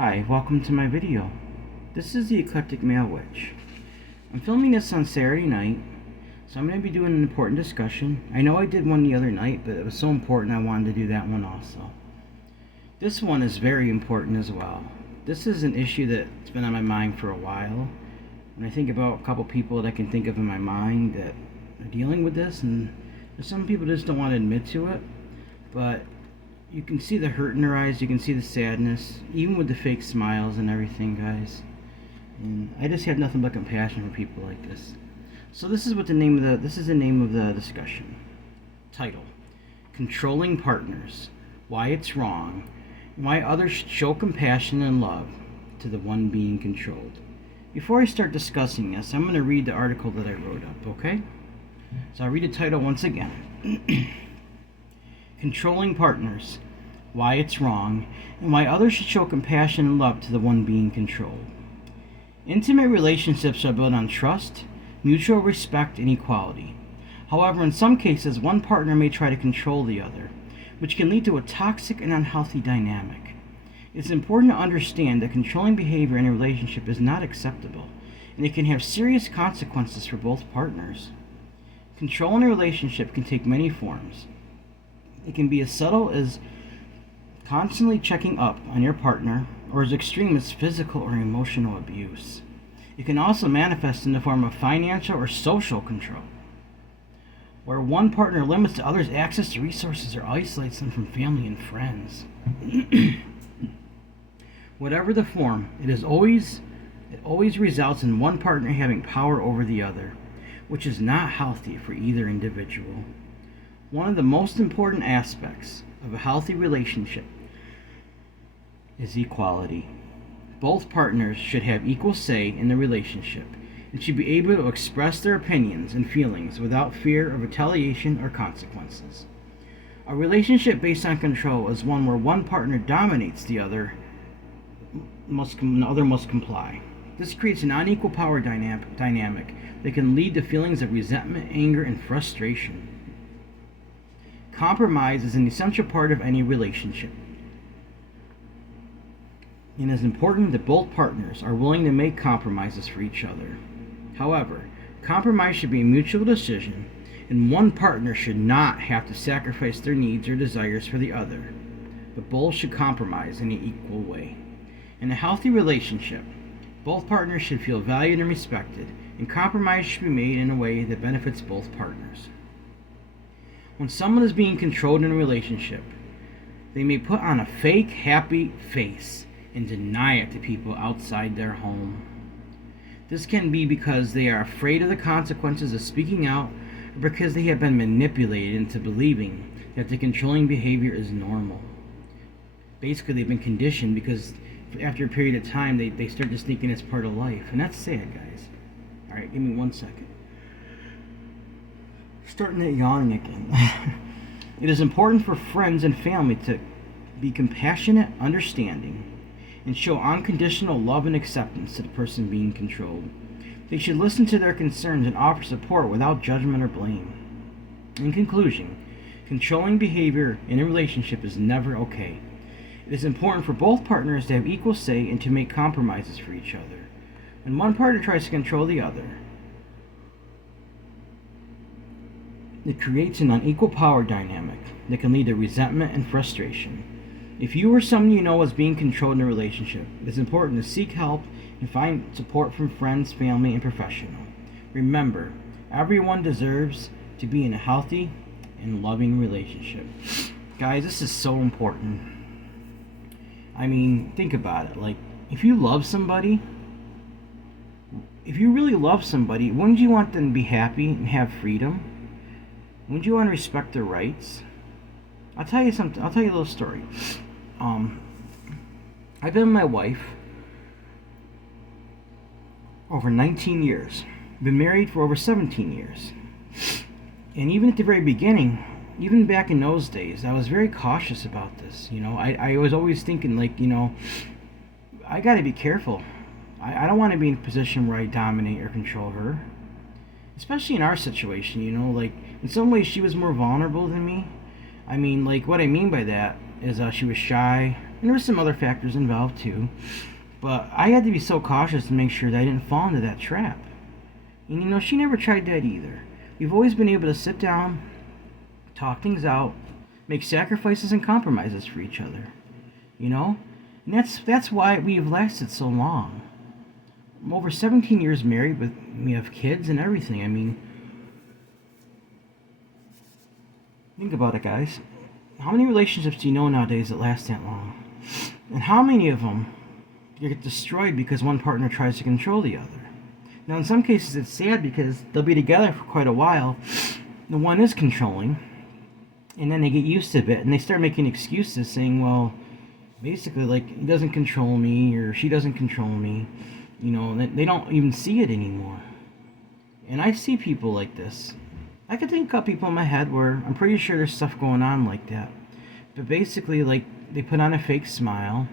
Hi, welcome to my video. This is the Eclectic Male Witch. I'm filming this on Saturday night, so I'm going to be doing an important discussion. I know I did one the other night, but it was so important I wanted to do that one also. This one is very important as well. This is an issue that's been on my mind for a while. When I think about a couple people that I can think of in my mind that are dealing with this, and some people just don't want to admit to it, but you can see the hurt in their eyes, you can see the sadness, even with the fake smiles and everything, guys. And I just have nothing but compassion for people like this. So this is the name of the discussion. Title: Controlling Partners. Why it's wrong, and why others should show compassion and love to the one being controlled. Before I start discussing this, I'm going to read the article that I wrote up, okay? So I'll read the title once again. Controlling Partners. Why it's wrong, and why others should show compassion and love to the one being controlled. Intimate relationships are built on trust, mutual respect, and equality. However, in some cases, one partner may try to control the other, which can lead to a toxic and unhealthy dynamic. It's important to understand that controlling behavior in a relationship is not acceptable, and it can have serious consequences for both partners. Control in a relationship can take many forms. It can be as subtle as constantly checking up on your partner, or as extreme as physical or emotional abuse. It can also manifest in the form of financial or social control, where one partner limits the other's access to resources or isolates them from family and friends. Whatever the form, it always results in one partner having power over the other, which is not healthy for either individual. One of the most important aspects of a healthy relationship is equality. Both partners should have equal say in the relationship and should be able to express their opinions and feelings without fear of retaliation or consequences. A relationship based on control is one where one partner dominates the other, the other must comply. This creates an unequal power dynamic that can lead to feelings of resentment, anger, and frustration. Compromise is an essential part of any relationship, and it is important that both partners are willing to make compromises for each other. However, compromise should be a mutual decision, and one partner should not have to sacrifice their needs or desires for the other, but both should compromise in an equal way. In a healthy relationship, both partners should feel valued and respected, and compromise should be made in a way that benefits both partners. When someone is being controlled in a relationship, they may put on a fake happy face and deny it to people outside their home. This can be because they are afraid of the consequences of speaking out, or because they have been manipulated into believing that the controlling behavior is normal. Basically, they've been conditioned because after a period of time, they start just thinking it's part of life. And that's sad, guys. Alright, give me 1 second. Starting to yawning again. It is important for friends and family to be compassionate, understanding, and show unconditional love and acceptance to the person being controlled. They should listen to their concerns and offer support without judgment or blame. In conclusion, controlling behavior in a relationship is never okay. It is important for both partners to have equal say and to make compromises for each other. When one partner tries to control the other, it creates an unequal power dynamic that can lead to resentment and frustration. If you or someone you know is being controlled in a relationship, it is important to seek help and find support from friends, family, and professional. Remember, everyone deserves to be in a healthy and loving relationship. Guys, this is so important. I mean, think about it. Like, if you love somebody, if you really love somebody, wouldn't you want them to be happy and have freedom? Wouldn't you want to respect their rights? I'll tell you something. I'll tell you a little story. I've been with my wife over 19 years. Been married for over 17 years. And even at the very beginning, even back in those days, I was very cautious about this. I was always thinking, like, I got to be careful. I don't want to be in a position where I dominate or control her. Especially in our situation, like, in some ways she was more vulnerable than me. I mean, like, what I mean by that is she was shy, And there were some other factors involved too. But I had to be so cautious to make sure that I didn't fall into that trap. And she never tried that either. We've always been able to sit down, talk things out, make sacrifices and compromises for each other. And that's why we've lasted so long. I'm over 17 years married, we have kids and everything. I mean, think about it, guys. How many relationships do you know nowadays that last that long? And how many of them get destroyed because one partner tries to control the other? Now, in some cases, it's sad because they'll be together for quite a while. The one is controlling, and then they get used to it, and they start making excuses saying, well, basically, like, he doesn't control me, or she doesn't control me. They don't even see it anymore. And I see people like this. I could think of people in my head where I'm pretty sure there's stuff going on like that. But basically, like, they put on a fake smile.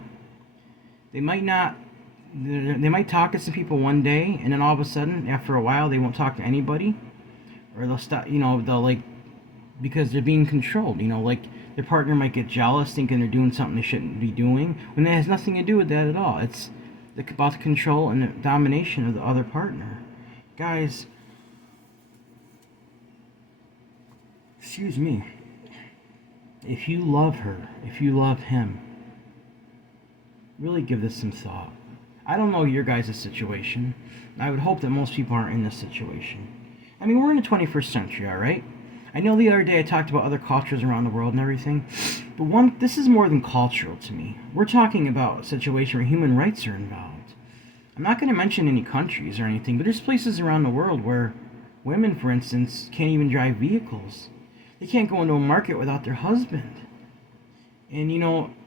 They might talk to some people one day, and then all of a sudden, after a while, they won't talk to anybody. Or they'll stop, because they're being controlled, like their partner might get jealous thinking they're doing something they shouldn't be doing, when it has nothing to do with that at all. It's about the control and the domination of the other partner. Guys, excuse me, if you love her, if you love him, really give this some thought. I don't know your guys' situation. I would hope that most people aren't in this situation. I mean, we're in the 21st century, all right? I know the other day I talked about other cultures around the world and everything, but this is more than cultural to me. We're talking about a situation where human rights are involved. I'm not going to mention any countries or anything, but there's places around the world where women, for instance, can't even drive vehicles. They can't go into a market without their husband. And,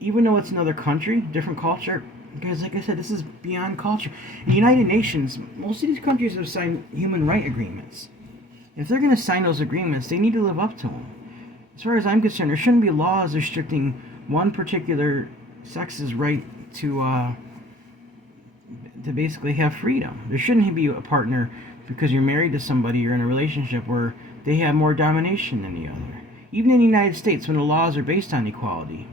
even though it's another country, different culture, because like I said, this is beyond culture. In the United Nations, most of these countries have signed human rights agreements. If they're going to sign those agreements, they need to live up to them. As far as I'm concerned, there shouldn't be laws restricting one particular sex's right to basically have freedom. There shouldn't be a partner because you're married to somebody, you're in a relationship where they have more domination than the other. Even in the United States, when the laws are based on equality,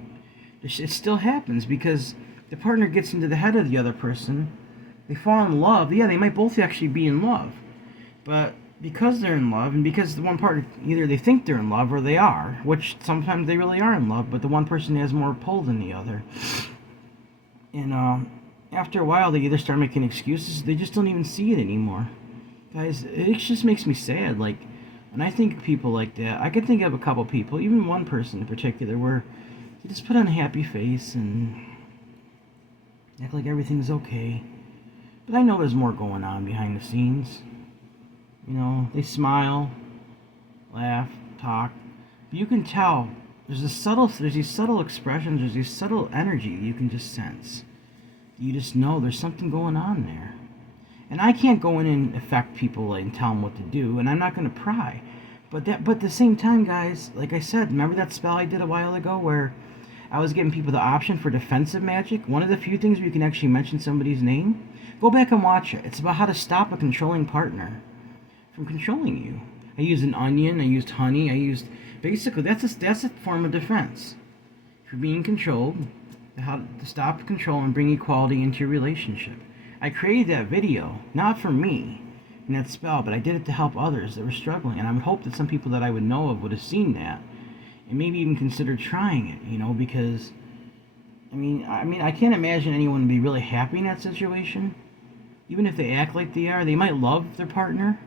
it still happens because the partner gets into the head of the other person. They fall in love. Yeah, they might both actually be in love. But because they're in love, and because the one partner, either they think they're in love or they are, which sometimes they really are in love, but the one person has more pull than the other. And after a while, they either start making excuses, they just don't even see it anymore. Guys, it just makes me sad. Like, and I think of people like that. I could think of a couple people, even one person in particular, where they just put on a happy face and act like everything's okay. But I know there's more going on behind the scenes. They smile, laugh, talk. But you can tell there's these subtle expressions, there's this subtle energy you can just sense. You just know there's something going on there. And I can't go in and affect people and tell them what to do, and I'm not going to pry. But at the same time, guys, like I said, remember that spell I did a while ago where I was giving people the option for defensive magic? One of the few things where you can actually mention somebody's name? Go back and watch it. It's about how to stop a controlling partner from controlling you. I used an onion, I used honey, basically that's a form of defense. If you're being controlled, how to stop control and bring equality into your relationship. I created that video, not for me and that spell, but I did it to help others that were struggling, and I would hope that some people that I would know of would have seen that and maybe even consider trying it, because I mean I can't imagine anyone would be really happy in that situation. Even if they act like they are, they might love their partner,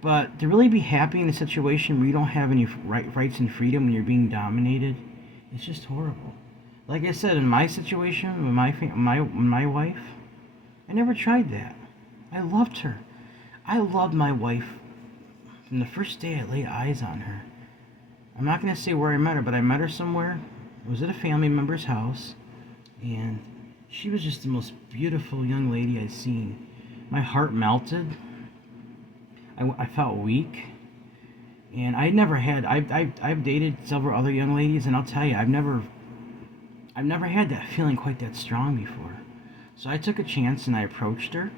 but to really be happy in a situation where you don't have any rights and freedom when you're being dominated, it's just horrible. Like I said, in my situation with my wife, I never tried that. I loved her. I loved my wife from the first day I laid eyes on her. I'm not going to say where I met her, but I met her somewhere. It was at a family member's house, and she was just the most beautiful young lady I'd seen. My heart melted. I felt weak, and I've dated several other young ladies, and I'll tell you, I've never had that feeling quite that strong before. So I took a chance and I approached her.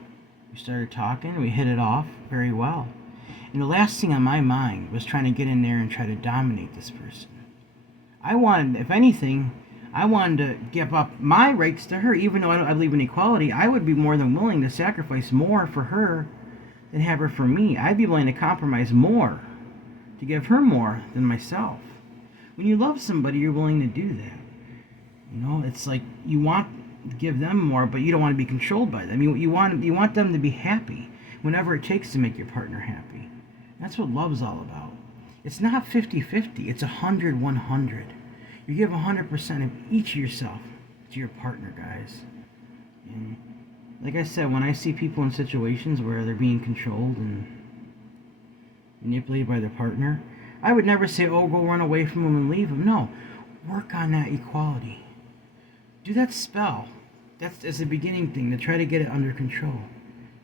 We started talking, we hit it off very well. And the last thing on my mind was trying to get in there and try to dominate this person. If anything, I wanted to give up my rights to her, even though I believe in equality. I would be more than willing to sacrifice more for her than have her for me. I'd be willing to compromise more to give her more than myself. When you love somebody, you're willing to do that. It's like you want to give them more, but you don't want to be controlled by them. You want them to be happy whenever it takes to make your partner happy. That's what love's all about. It's not 50-50. It's 100-100. You give 100% of each of yourself to your partner, guys. And like I said, when I see people in situations where they're being controlled and manipulated by their partner, I would never say, oh, go run away from them and leave them. No, work on that equality. Do that spell. That's the beginning thing, to try to get it under control.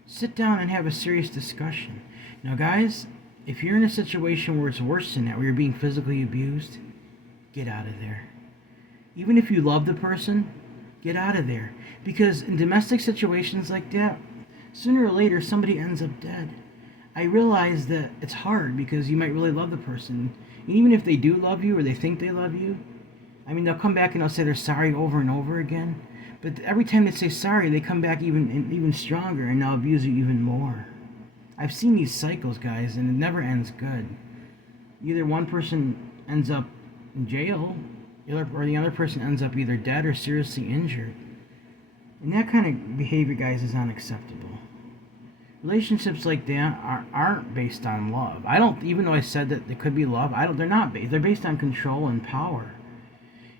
Sit down and have a serious discussion. Now, guys, if you're in a situation where it's worse than that, where you're being physically abused, get out of there. Even if you love the person, get out of there. Because in domestic situations like that, sooner or later, somebody ends up dead. I realize that it's hard because you might really love the person. And even if they do love you or they think they love you, they'll come back and they'll say they're sorry over and over again. But every time they say sorry, they come back even stronger and they'll abuse you even more. I've seen these cycles, guys, and it never ends good. Either one person ends up in jail, or the other person ends up either dead or seriously injured. And that kind of behavior, guys, is unacceptable. Relationships like that aren't based on love. Even though I said that they could be love, they're not based. They're based on control and power.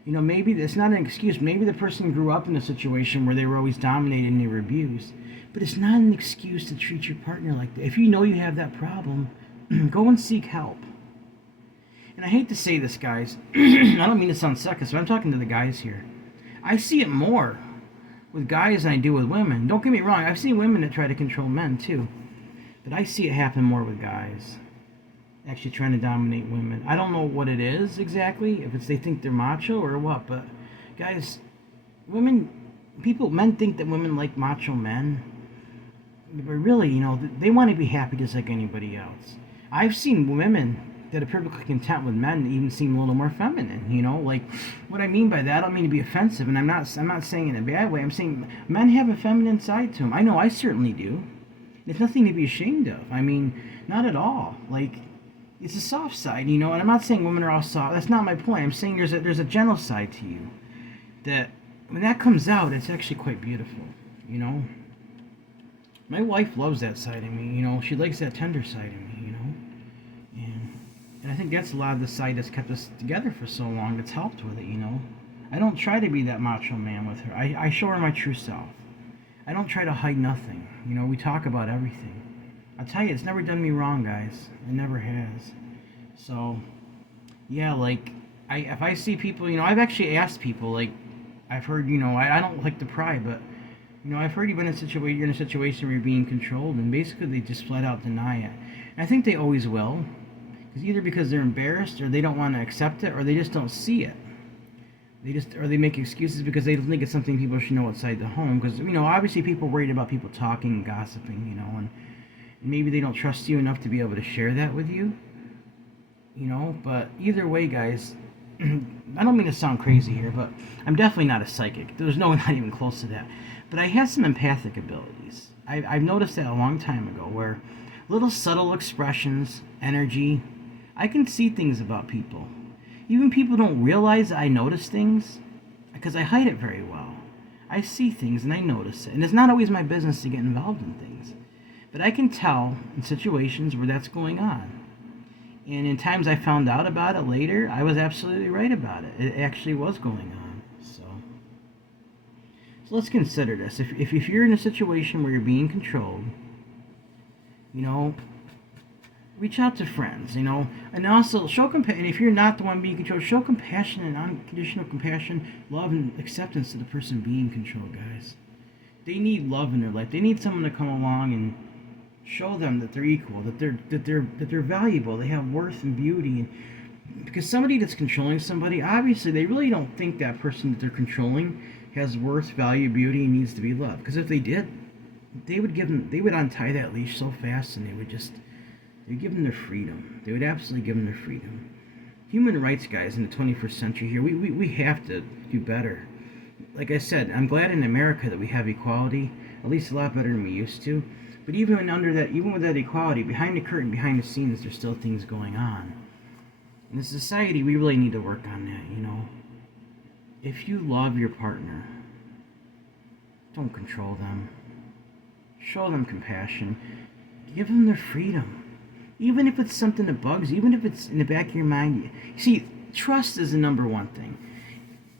Maybe it's not an excuse. Maybe the person grew up in a situation where they were always dominated and they were abused. But it's not an excuse to treat your partner like that. If you know you have that problem, go and seek help. And I hate to say this, guys. I don't mean to sound sexist, but I'm talking to the guys here. I see it more with guys than I do with women. Don't get me wrong. I've seen women that try to control men, too. But I see it happen more with guys actually trying to dominate women. I don't know what it is exactly, if it's they think they're macho or what, but guys, men think that women like macho men, but really, they want to be happy just like anybody else. I've seen women that are perfectly content with men even seem a little more feminine, like what I mean by that, I don't mean to be offensive, and I'm not saying it in a bad way. I'm saying men have a feminine side to them. I know I certainly do. It's nothing to be ashamed of. Not at all. It's a soft side, and I'm not saying women are all soft. That's not my point. I'm saying there's a gentle side to you that when that comes out, it's actually quite beautiful, My wife loves that side of me, she likes that tender side of me, and I think that's a lot of the side that's kept us together for so long, that's helped with it, I don't try to be that macho man with her. I show her my true self. I don't try to hide nothing, we talk about everything. I'll tell you, it's never done me wrong, guys. It never has. So, yeah, if I see people, I've actually asked people, I've heard, I don't like to pry, but, I've heard you're in a situation where you're being controlled, and basically they just flat out deny it. And I think they always will, because they're embarrassed, or they don't want to accept it, or they just don't see it. Or they make excuses because they think it's something people should know outside the home, because, obviously people are worried about people talking and gossiping, and maybe they don't trust you enough to be able to share that with you, but either way, guys, I don't mean to sound crazy here, but I'm definitely not a psychic. There's not even close to that. But I have some empathic abilities. I've noticed that a long time ago, where little subtle expressions, energy, I can see things about people. Even people don't realize I notice things, because I hide it very well. I see things and I notice it, and it's not always my business to get involved in things. But I can tell in situations where that's going on. And in times I found out about it later, I was absolutely right about it. It actually was going on. So let's consider this. If you're in a situation where you're being controlled, reach out to friends, and also show compassion. And if you're not the one being controlled, show compassion and unconditional compassion, love, and acceptance to the person being controlled, guys. They need love in their life. They need someone to come along and show them that they're equal, that they're valuable, they have worth and beauty. And because somebody that's controlling somebody, obviously they really don't think that person that they're controlling has worth, value, beauty, and needs to be loved. Because if they did, they would untie that leash so fast, and they'd give them their freedom. They would absolutely give them their freedom. human rights, guys, in the 21st century here, we have to do better. Like I said, I'm glad in America that we have equality, at least a lot better than we used to. But even under that, even with that equality, behind the curtain, behind the scenes, there's still things going on. In this society, we really need to work on that, you know. If you love your partner, don't control them. Show them compassion. Give them their freedom. Even if it's something that bugs you, even if it's in the back of your mind. You see, trust is the number one thing.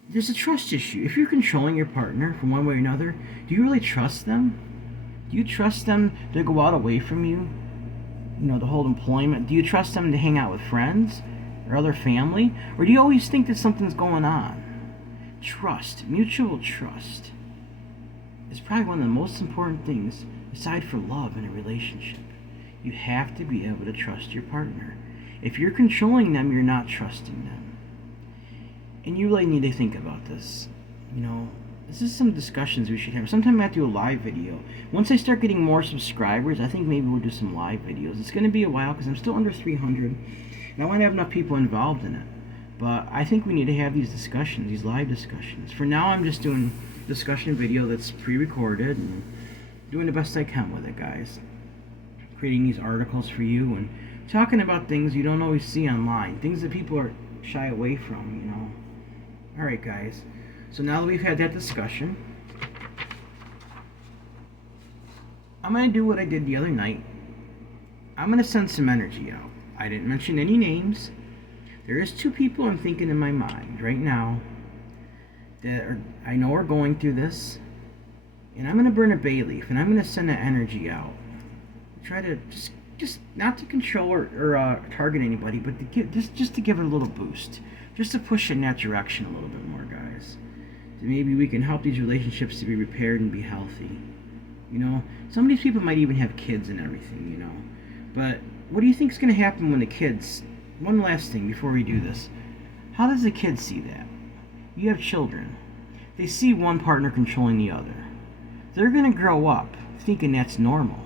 There's a trust issue. If you're controlling your partner from one way or another, do you really trust them? Do you trust them to go out away from you? You know, to hold employment? Do you trust them to hang out with friends or other family? Or do you always think that something's going on? Trust, mutual trust, is probably one of the most important things aside for love in a relationship. You have to be able to trust your partner. If you're controlling them, you're not trusting them. And you really need to think about this. You know, this is some discussions we should have. Sometime I have to do a live video. Once I start getting more subscribers, I think maybe we'll do some live videos. It's going to be a while because I'm still under 300. And I want to have enough people involved in it. But I think we need to have these discussions, these live discussions. For now, I'm just doing discussion video that's pre-recorded and doing the best I can with it, guys. Creating these articles for you and talking about things you don't always see online. Things that people are shy away from, you know. Alright, guys. So now that we've had that discussion, I'm going to do what I did the other night. I'm going to send some energy out. I didn't mention any names. There is 2 people I'm thinking in my mind right now that I know are going through this. And I'm going to burn a bay leaf and I'm going to send that energy out. Try to just not to control or target anybody, but to just to give it a little boost. Just to push in that direction a little bit more, guys. So maybe we can help these relationships to be repaired and be healthy. You know, some of these people might even have kids and everything, you know. But what do you think is going to happen when the kids... One last thing before we do this. How does the kid see that? You have children. They see one partner controlling the other. They're going to grow up thinking that's normal.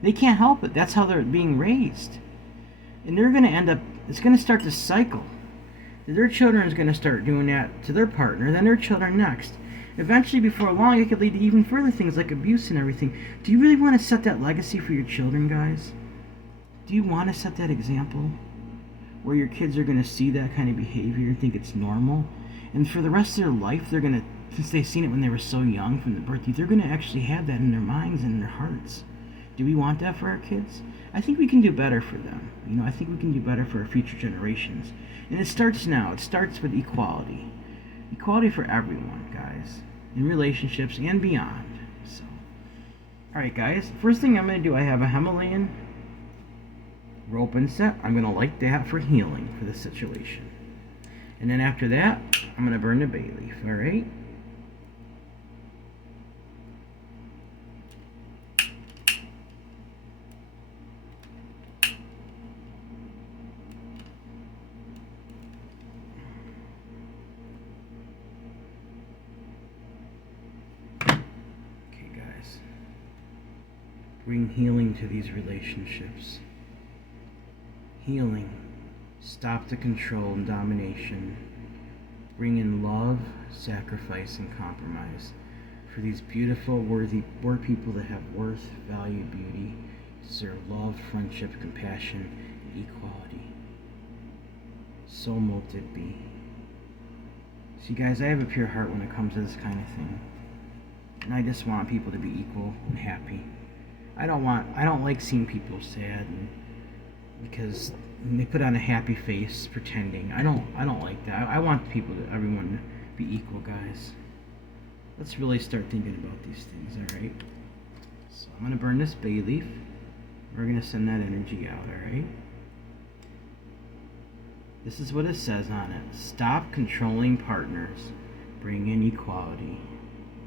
They can't help it. That's how they're being raised. And they're going to end up... It's going to start this cycle. Their children is going to start doing that to their partner, then their children next. Eventually, before long, it could lead to even further things like abuse and everything. Do you really want to set that legacy for your children, guys? Do you want to set that example? Where your kids are going to see that kind of behavior and think it's normal? And for the rest of their life, they're going to, since they've seen it when they were so young from the birth, they're going to actually have that in their minds and in their hearts. Do we want that for our kids? I think we can do better for them. You know, I think we can do better for our future generations. And it starts now. It starts with equality. Equality for everyone, guys. In relationships and beyond. So, alright, guys. First thing I'm going to do, I have a Himalayan rope inset. I'm going to light that for healing for this situation. And then after that, I'm going to burn the bay leaf. Alright? Bring healing to these relationships. Healing. Stop the control and domination. Bring in love, sacrifice, and compromise for these beautiful, worthy people that have worth, value, beauty, deserve love, friendship, compassion, and equality. So mote it be. See, guys, I have a pure heart when it comes to this kind of thing. And I just want people to be equal and happy. I don't like seeing people sad because they put on a happy face pretending. I don't like that. I want everyone to be equal, guys. Let's really start thinking about these things, alright? So I'm going to burn this bay leaf. We're going to send that energy out, alright? This is what it says on it. Stop controlling partners. Bring in equality.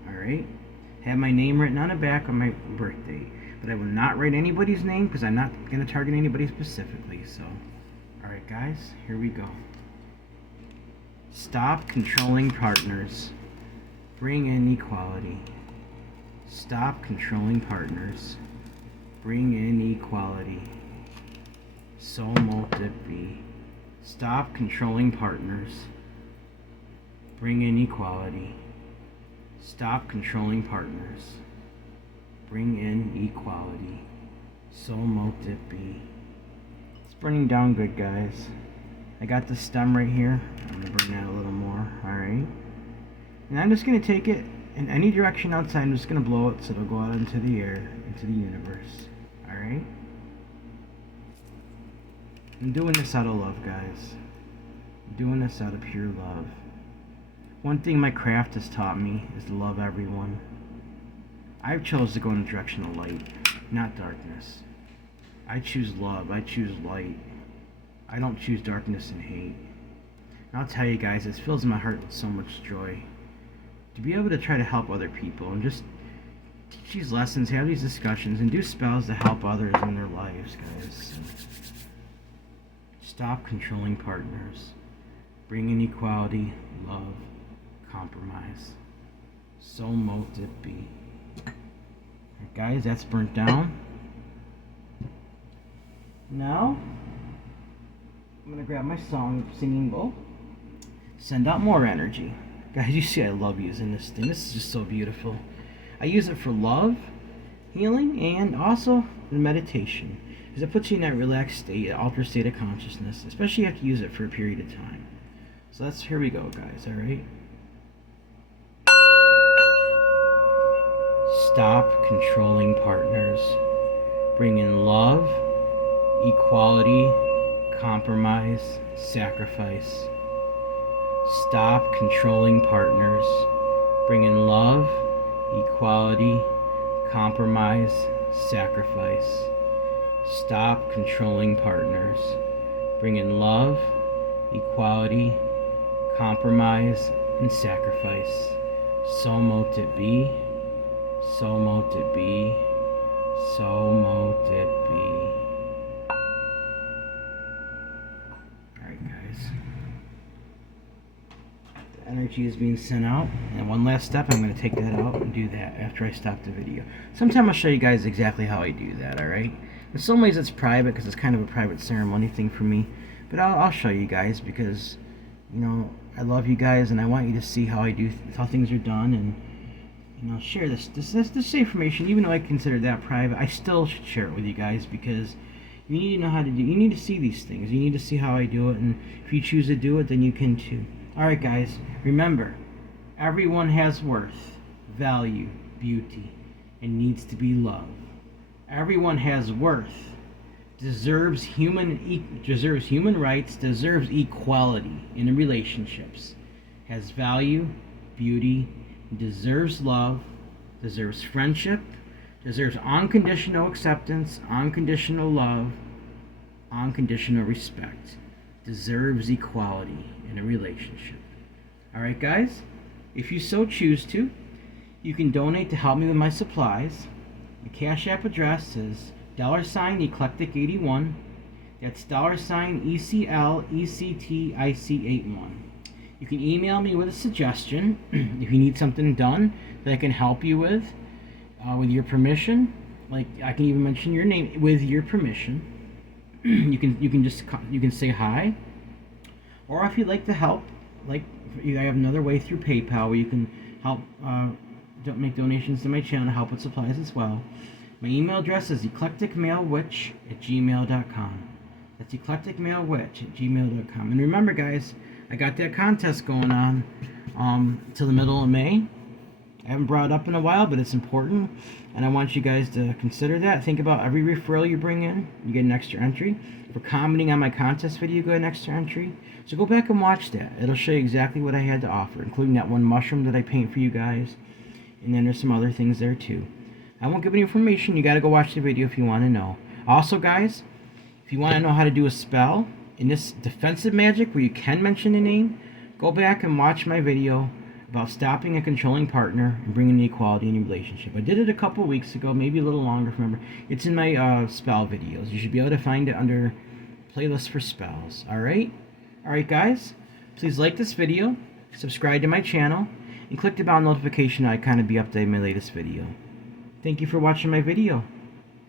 Alright? Have my name written on the back of my birthday. But I will not write anybody's name because I'm not going to target anybody specifically. So, alright guys, here we go. Stop controlling partners. Bring in equality. Stop controlling partners. Bring in equality. So mote it be. Stop controlling partners. Bring in equality. Stop controlling partners. Bring in equality. So mote it be. It's burning down good, guys. I got the stem right here. I'm going to bring that a little more. Alright. And I'm just going to take it in any direction outside. I'm just going to blow it so it'll go out into the air, into the universe. Alright? I'm doing this out of love, guys. I'm doing this out of pure love. One thing my craft has taught me is to love everyone. I've chose to go in the direction of light, not darkness. I choose love. I choose light. I don't choose darkness and hate. And I'll tell you guys, it fills my heart with so much joy to be able to try to help other people and just teach these lessons, have these discussions, and do spells to help others in their lives, guys. Stop controlling partners. Bring in equality, love, compromise. So mote it be. Alright, guys, that's burnt down. Now, I'm going to grab my singing bowl. Send out more energy. Guys, you see I love using this thing. This is just so beautiful. I use it for love, healing, and also for meditation. Because it puts you in that relaxed state, altered state of consciousness. Especially if you have to use it for a period of time. So here we go, guys, alright? Stop controlling partners. Bring in love, equality, compromise, sacrifice. Stop controlling partners. Bring in love, equality, compromise, sacrifice. Stop controlling partners. Bring in love, equality, compromise, and sacrifice. So mote it be. So mote it be. So mote it be. Alright, guys. The energy is being sent out. And one last step, I'm going to take that out and do that after I stop the video. Sometime I'll show you guys exactly how I do that, alright? In some ways it's private because it's kind of a private ceremony thing for me. But I'll show you guys because, you know, I love you guys and I want you to see how I do, how things are done, and, you know, share this information. Even though I consider that private, I still should share it with you guys because you need to know how to do. You need to see these things. You need to see how I do it, and if you choose to do it, then you can too. All right, guys. Remember, everyone has worth, value, beauty, and needs to be loved. Everyone has worth, deserves human rights, deserves equality in the relationships, has value, beauty, deserves love, deserves friendship, deserves unconditional acceptance, unconditional love, unconditional respect, deserves equality in a relationship. Alright, guys, if you so choose to, you can donate to help me with my supplies. The Cash App address is $Eclectic81. That's $ECLECTIC81. You can email me with a suggestion if you need something done that I can help you with your permission. Like, I can even mention your name with your permission. you can say hi, or if you'd like to help, like, I have another way through PayPal where you can help make donations to my channel to help with supplies as well. My email address is eclecticmalewitch@gmail.com. That's eclecticmalewitch@gmail.com. And remember, guys, I got that contest going on till the middle of May. I haven't brought it up in a while, but it's important, and I want you guys to consider that. Think about every referral you bring in, you get an extra entry. For commenting on my contest video, you get an extra entry. So go back and watch that. It'll show you exactly what I had to offer, including that one mushroom that I paint for you guys. And then there's some other things there too. I won't give any information. You got to go watch the video if you want to know. Also, guys, if you want to know how to do a spell in this defensive magic where you can mention a name, go back and watch my video about stopping a controlling partner and bringing equality in your relationship. I did it a couple weeks ago, maybe a little longer, remember. It's in my spell videos. You should be able to find it under playlist for spells. Alright, guys, please like this video, subscribe to my channel, and click the bell notification icon to be updated on my latest video. Thank you for watching my video.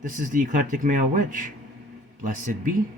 This is the Eclectic Male Witch. Blessed be.